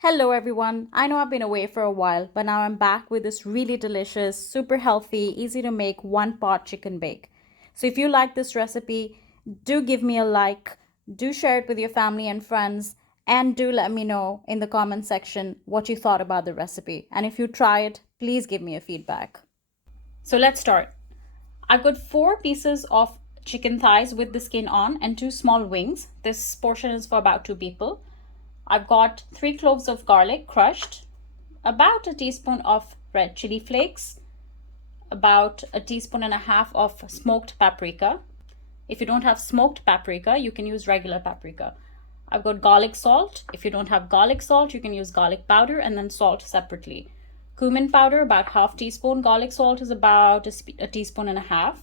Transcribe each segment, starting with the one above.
Hello everyone. I know I've been away for a while, but now I'm back with this really delicious, super healthy, easy to make one-pot chicken bake. So if you like this recipe, do give me a like, do share it with your family and friends, and do let me know in the comment section what you thought about the recipe. And if you try it, please give me a feedback. So let's start. I've got 4 pieces of chicken thighs with the skin on and 2 small wings. This portion is for about 2 people. I've got 3 cloves of garlic crushed, about a teaspoon of red chili flakes, about a teaspoon and a half of smoked paprika. If you don't have smoked paprika, you can use regular paprika. I've got garlic salt. If you don't have garlic salt, you can use garlic powder and then salt separately. Cumin powder, about half teaspoon. Garlic salt is about a teaspoon and a half.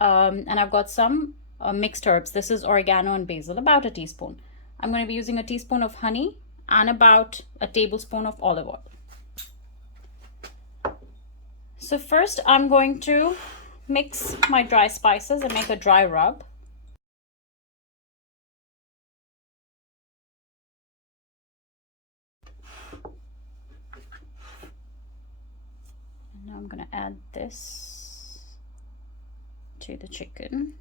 And I've got some mixed herbs. This is oregano and basil, about a teaspoon. I'm going to be using a teaspoon of honey and about a tablespoon of olive oil. So first I'm going to mix my dry spices and make a dry rub. And now I'm going to add this to the chicken.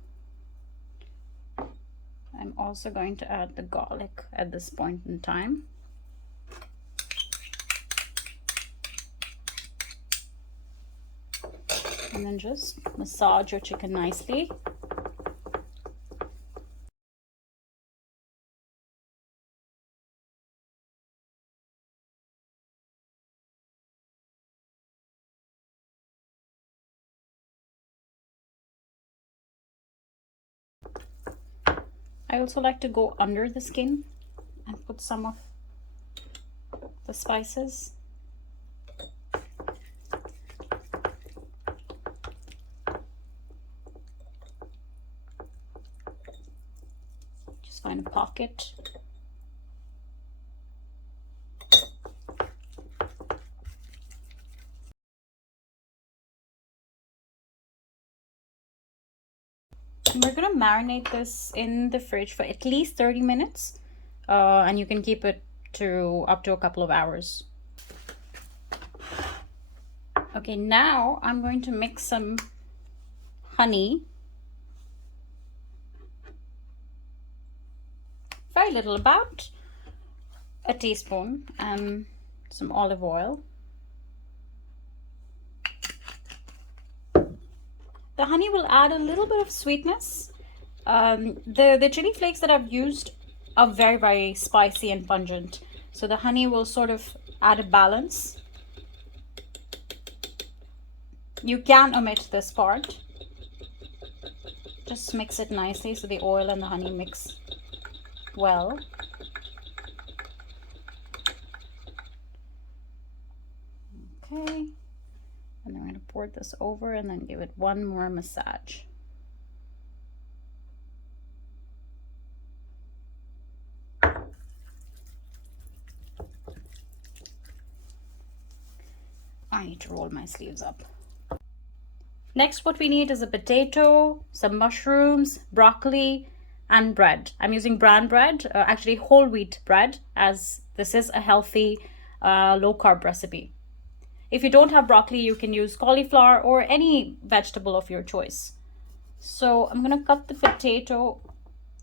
I'm also going to add the garlic at this point in time. And then just massage your chicken nicely. I also like to go under the skin and put some of the spices. Just find a pocket. And we're gonna marinate this in the fridge for at least 30 minutes. And you can keep it to up to a couple of hours. Okay, now I'm going to mix some honey. Very little, about a teaspoon, and some olive oil. The honey will add a little bit of sweetness. The chili flakes that I've used are very, very spicy and pungent. So the honey will sort of add a balance. You can omit this part. Just mix it nicely so the oil and the honey mix well. Okay. And then I'm going to pour this over and then give it one more massage. I need to roll my sleeves up. Next, what we need is a potato, some mushrooms, broccoli, and bread. I'm using brown bread, actually whole wheat bread, as this is a healthy, low-carb recipe. If you don't have broccoli, you can use cauliflower or any vegetable of your choice. So I'm going to cut the potato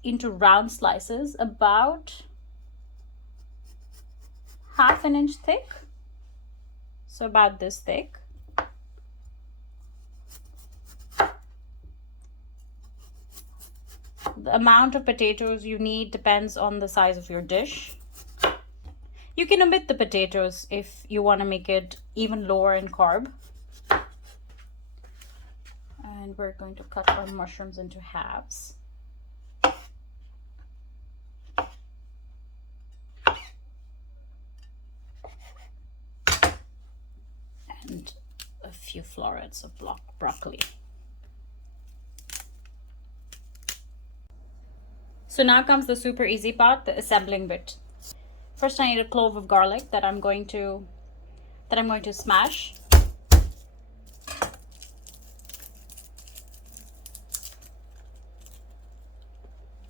into round slices, about half an inch thick. So about this thick. The amount of potatoes you need depends on the size of your dish. You can omit the potatoes if you want to make it even lower in carb. And we're going to cut our mushrooms into halves. And a few florets of broccoli. So now comes the super easy part, the assembling bit. First, I need a clove of garlic that I'm going to smash.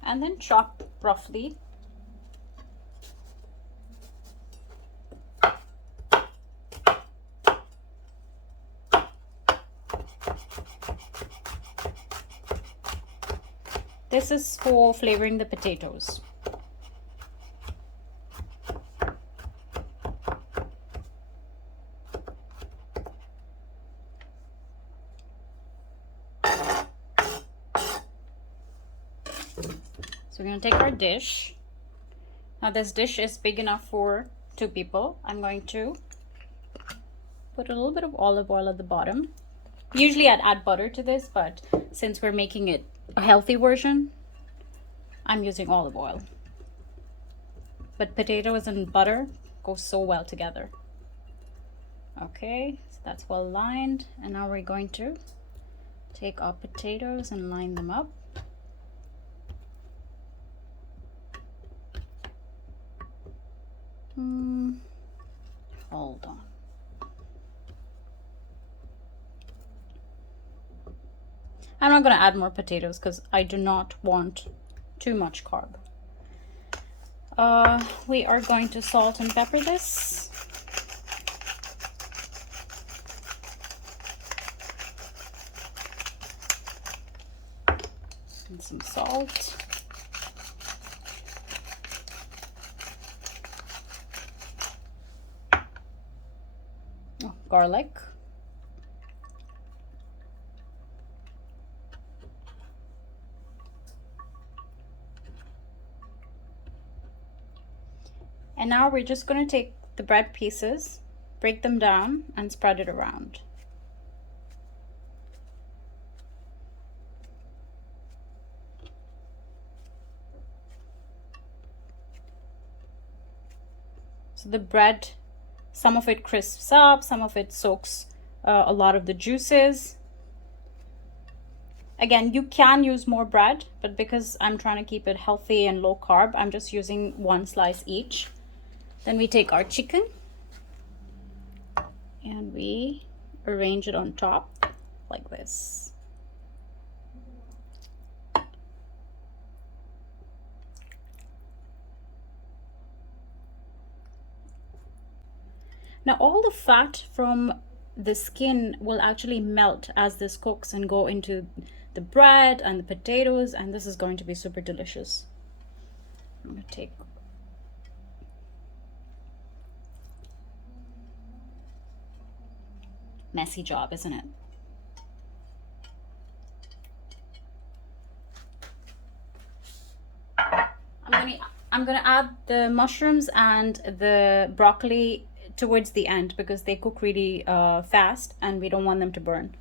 And then chop roughly. This is for flavoring the potatoes. So we're going to take our dish. Now this dish is big enough for 2 people. I'm going to put a little bit of olive oil at the bottom. Usually I'd add butter to this, but since we're making it a healthy version, I'm using olive oil. But potatoes and butter go so well together. Okay, so that's well lined. And now we're going to take our potatoes and line them up. Hold on. I'm not going to add more potatoes because I do not want too much carb. We are going to salt and pepper this. And some salt. Oh, garlic. And now we're just going to take the bread pieces, break them down, and spread it around. So the bread, some of it crisps up, some of it soaks a lot of the juices. Again, you can use more bread, but because I'm trying to keep it healthy and low carb, I'm just using 1 slice each. Then we take our chicken and we arrange it on top like this. Now all the fat from the skin will actually melt as this cooks and go into the bread and the potatoes, and this is going to be super delicious. I'm going to take messy job, isn't it? I'm gonna add the mushrooms and the broccoli towards the end because they cook really fast and we don't want them to burn.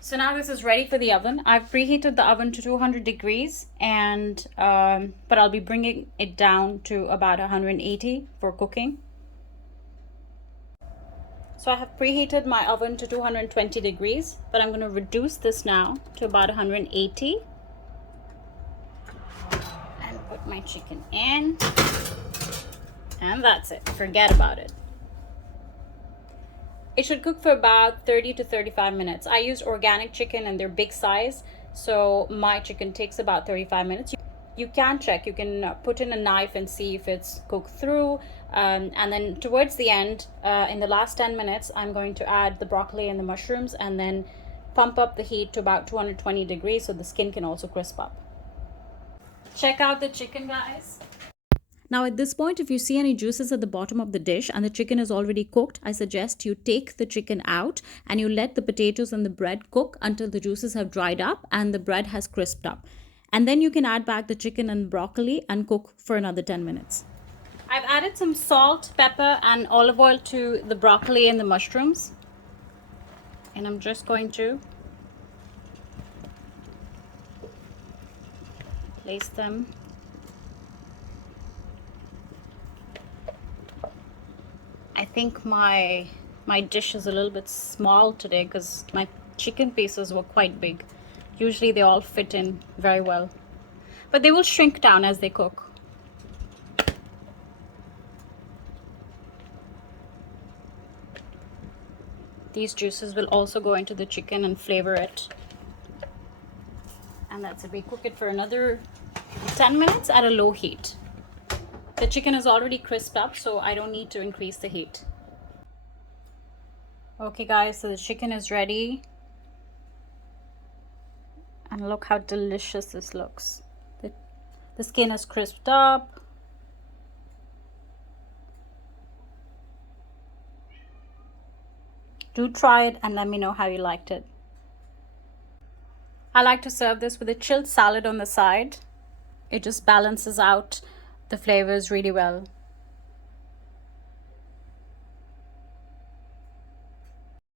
So now this is ready for the oven. I've preheated the oven to 200 degrees and but I'll be bringing it down to about 180 for cooking. So I have preheated my oven to 220 degrees, but I'm going to reduce this now to about 180. And put my chicken in. And that's it. Forget about it. It should cook for about 30 to 35 minutes. I use organic chicken and they're big size, so my chicken takes about 35 minutes. You can check, you can put in a knife and see if it's cooked through. And then towards the end, in the last 10 minutes, I'm going to add the broccoli and the mushrooms and then pump up the heat to about 220 degrees so the skin can also crisp up. Check out the chicken, guys. Now at this point, if you see any juices at the bottom of the dish and the chicken is already cooked, I suggest you take the chicken out and you let the potatoes and the bread cook until the juices have dried up and the bread has crisped up. And then you can add back the chicken and broccoli and cook for another 10 minutes. I've added some salt, pepper, and olive oil to the broccoli and the mushrooms. And I'm just going to place them. I think my dish is a little bit small today because my chicken pieces were quite big. Usually they all fit in very well, but they will shrink down as they cook. These juices will also go into the chicken and flavor it. And that's it. We cook it for another 10 minutes at a low heat. The chicken is already crisped up, so I don't need to increase the heat. Okay guys, so the chicken is ready. And look how delicious this looks. The skin is crisped up. Do try it and let me know how you liked it. I like to serve this with a chilled salad on the side. It just balances out the flavors really well.